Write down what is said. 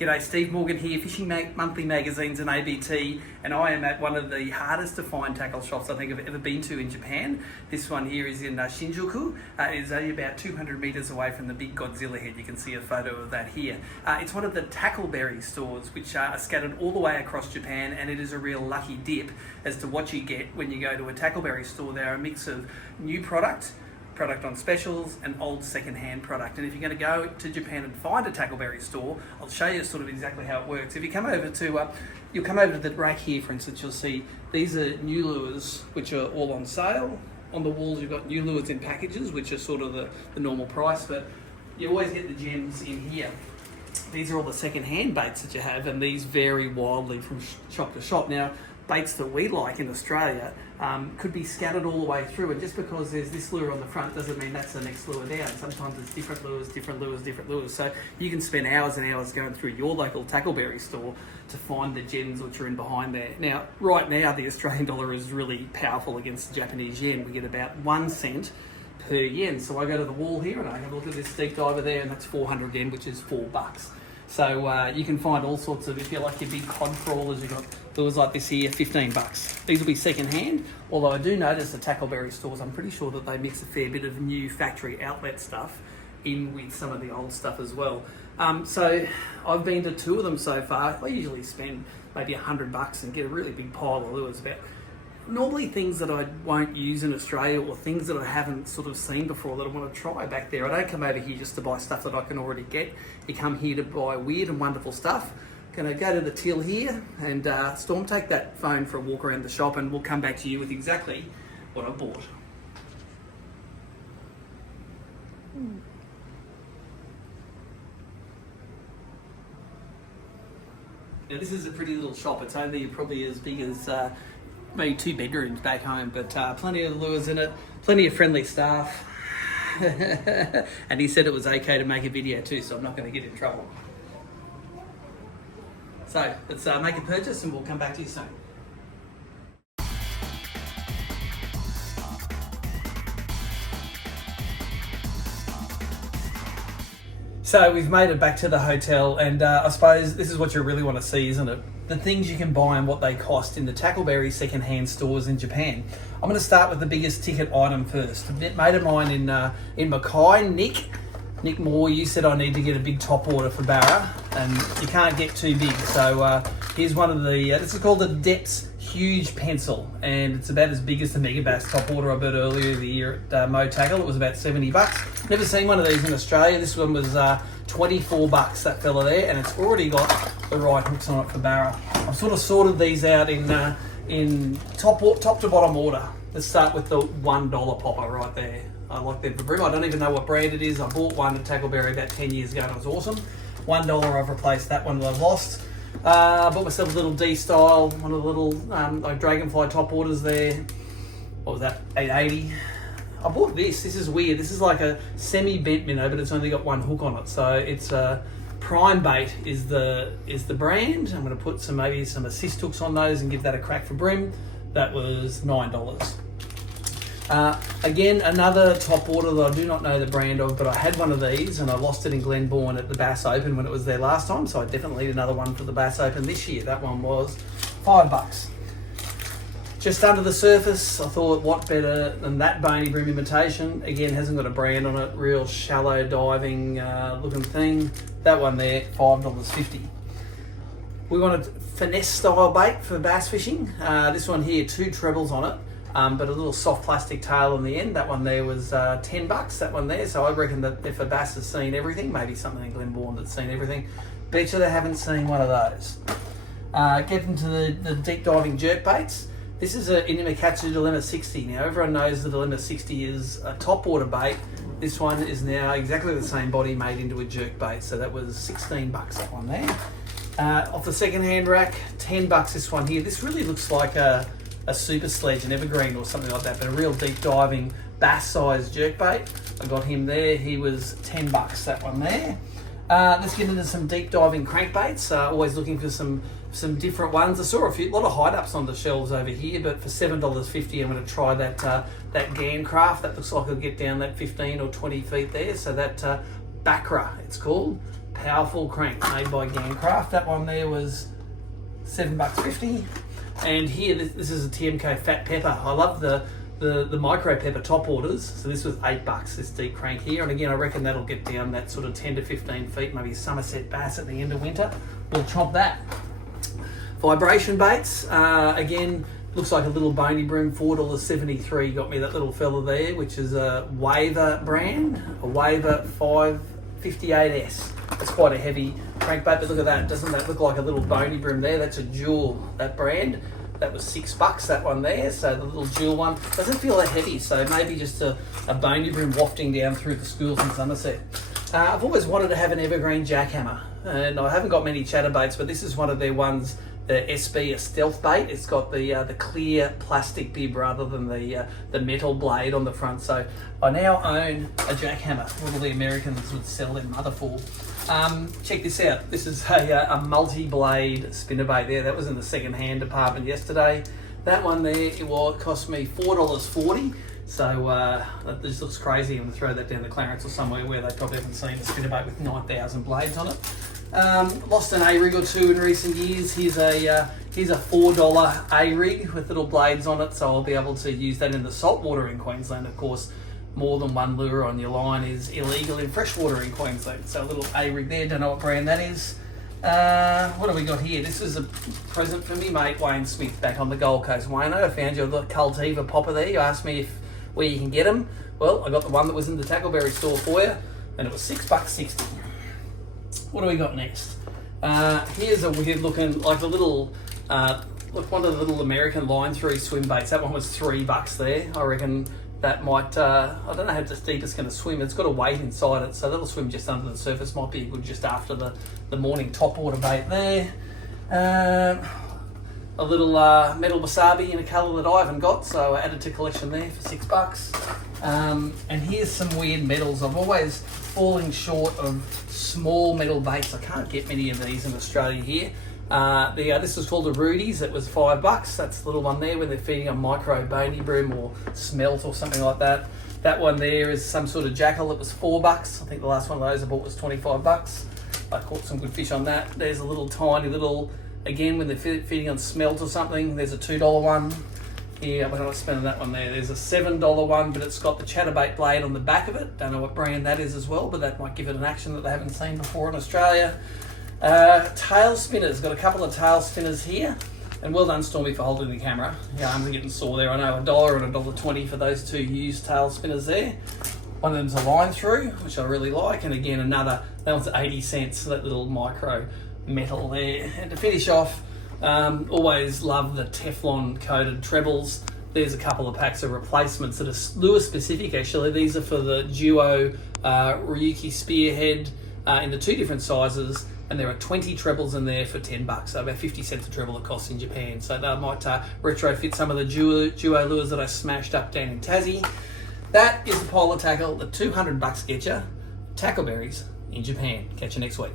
G'day, Steve Morgan here, Fishing Monthly Magazines and ABT, and I am at one of the hardest to find tackle shops I think I've ever been to in Japan. This one here is in Shinjuku. It is only about 200 metres away from the big Godzilla head. You can see a photo of that here. It's one of the TackleBerry stores, which are scattered all the way across Japan, and it is a real lucky dip as to what you get when you go to a TackleBerry store. They're a mix of new product on specials and old second-hand product. And if you're going to go to Japan and find a TackleBerry store, I'll show you sort of exactly how it works. If you come over to you'll come over to the rack here, for instance, you'll see these are new lures which are all on sale. On the walls you've got new lures in packages, which are sort of the normal price, but you always get the gems in here. These are all the second-hand baits that you have, and these vary wildly from shop to shop. Now, baits that we like in Australia could be scattered all the way through, and just because there's this lure on the front doesn't mean that's the next lure down. Sometimes it's different lures. So you can spend hours and hours going through your local TackleBerry store to find the gems which are in behind there. Now, right now, the Australian dollar is really powerful against the Japanese yen. We get about 1 cent per yen. So I go to the wall here and I have a look at this deep diver there, and that's 400 yen, which is $4. So you can find all sorts of, if you like your big cod trawlers, you've got lures like this here, $15. These will be second hand, although I do notice the TackleBerry stores, I'm pretty sure that they mix a fair bit of new factory outlet stuff in with some of the old stuff as well. So I've been to 2 of them so far. I usually spend maybe $100 and get a really big pile of lures, normally things that I won't use in Australia or things that I haven't sort of seen before that I want to try back there. I don't come over here just to buy stuff that I can already get. You come here to buy weird and wonderful stuff. Gonna go to the till here and Storm, take that phone for a walk around the shop, and we'll come back to you with exactly what I bought. Now this is a pretty little shop. It's only probably as big as maybe 2 bedrooms back home, but plenty of lures in it, plenty of friendly staff. And he said it was okay to make a video too, so I'm not going to get in trouble. So let's make a purchase and we'll come back to you soon. So we've made it back to the hotel, and I suppose this is what you really want to see, isn't it? The things you can buy and what they cost in the TackleBerry second-hand stores in Japan. I'm going to start with the biggest ticket item first. A mate of mine in Mackay, Nick Moore, you said I need to get a big top order for Barra, and you can't get too big. So here's one of the, this is called the Depths Huge Pencil, and it's about as big as the Mega Bass top order I bought earlier the year at Mo Tackle. It was about $70. Never seen one of these in Australia. This one was $24, that fella there, and it's already got the right hooks on it for Barra. I've sort of sorted these out in top to bottom order. Let's start with the $1 popper right there. I like them for bream. I don't even know what brand it is. I bought one at TackleBerry about 10 years ago and it was awesome. $1, I've replaced that one that I've lost. Bought myself a little D-style, one of the little like Dragonfly top orders there. What was that, $8.80? I bought this. This is weird. This is like a semi-bent minnow, but it's only got 1 hook on it. So it's Prime Bait is the brand. I'm going to put maybe some assist hooks on those and give that a crack for brim. That was $9. Again, another top order that I do not know the brand of, but I had one of these and I lost it in Glenbourne at the Bass Open when it was there last time, so I definitely need another one for the Bass Open this year. That one was $5. Just under the surface, I thought, what better than that bony brim imitation? Again, hasn't got a brand on it, real shallow diving looking thing. That one there, $5.50. We wanted finesse style bait for bass fishing. This one here, 2 trebles on it. But a little soft plastic tail on the end. That one there was $10, that one there. So I reckon that if a bass has seen everything, maybe something in Glenbourne that's seen everything, bet you they haven't seen one of those. Get into the deep diving jerk baits. This is an Inimikatsu Dilemma 60. Now everyone knows the Dilemma 60 is a top order bait. This one is now exactly the same body made into a jerk bait. So that was $16, that one there. Off the second hand rack, $10 this one here. This really looks like a super sledge, an evergreen or something like that, but a real deep diving bass sized jerkbait. I got him there. He was $10, that one there. Let's get into some deep diving crankbaits. Always looking for some different ones. I saw a lot of hide-ups on the shelves over here, but for $7.50 I'm going to try that Gan craft. That looks like it'll get down that 15 or 20 feet there. So that Bakra, it's called. powerful crank made by Gamcraft. That one there was $7.50. And here, this is a TMK Fat Pepper. I love the micro pepper top orders. So this was $8, this deep crank here. And again, I reckon that'll get down that sort of 10 to 15 feet, maybe Somerset bass at the end of winter. We'll chomp that. Vibration baits, again, looks like a little bony broom, $4.73. Got me that little fella there, which is a Waver brand, a Waver 558S. It's quite a heavy crankbait, but look at that. Doesn't that look like a little bony broom there? That's a Jewel, that brand. That was $6, that one there. So the little Jewel one doesn't feel that heavy. So maybe just a bony broom wafting down through the schools in Somerset. I've always wanted to have an evergreen jackhammer, and I haven't got many chatterbaits, but this is one of their ones. The SB, a stealth bait. It's got the clear plastic bib rather than the metal blade on the front. So I now own a jackhammer. What all the Americans would sell their mother for. Check this out. This is a multi-blade spinnerbait there. That was in the second-hand department yesterday. That one there, it cost me $4.40. So that just looks crazy. I'm going to throw that down the clearance or somewhere where they probably haven't seen a spinnerbait with 9,000 blades on it. Lost an A-rig or two in recent years. Here's a $4 A-rig with little blades on it, so I'll be able to use that in the saltwater in Queensland. Of course, more than one lure on your line is illegal in freshwater in Queensland. So a little A-rig there, don't know what brand that is. What have we got here? This is a present for me mate, Wayne Smith, back on the Gold Coast. Wayne, I found your little Cultiva popper there. You asked me where you can get them. Well, I got the one that was in the TackleBerry store for you, and it was $6.60. What do we got next? Here's a weird looking, like the little, look, one of the little American line 3 swim baits. That one was $3 there. I reckon that might, I don't know how deep it's going to swim. It's got a weight inside it, so that'll swim just under the surface. Might be good just after the morning top water bait there. A little metal wasabi in a colour that I haven't got, so I added to collection there for $6. And here's some weird metals. I'm always falling short of small metal baits. I can't get many of these in Australia here. This was called a Rudy's. It was $5. That's the little one there when they're feeding on micro bony broom or smelt or something like that. That one there is some sort of jackal. It was $4. I think the last one of those I bought was $25. I caught some good fish on that. There's a little tiny little, again when they're feeding on smelt or something, there's a $2 one. Yeah, I'm not spending that one there. There's a $7 one, but it's got the chatterbait blade on the back of it. Don't know what brand that is as well, but that might give it an action that they haven't seen before in Australia. Tail spinners, got a couple of tail spinners here. And well done, Stormy, for holding the camera. Yeah, I'm getting sore there. I know $1 and $1.20 for those two used tail spinners there. One of them's a line through, which I really like. And again, that one's 80 cents, that little micro metal there. And to finish off, always love the Teflon coated trebles. There's a couple of packs of replacements that are lure specific actually. These are for the Duo Ryuki Spearhead in the 2 different sizes, and there are 20 trebles in there for $10, so about 50 cents a treble it costs in Japan. So they might retrofit some of the Duo lures that I smashed up down in Tassie. That is the pile of tackle, the $200 get you, TackleBerries in Japan. Catch you next week.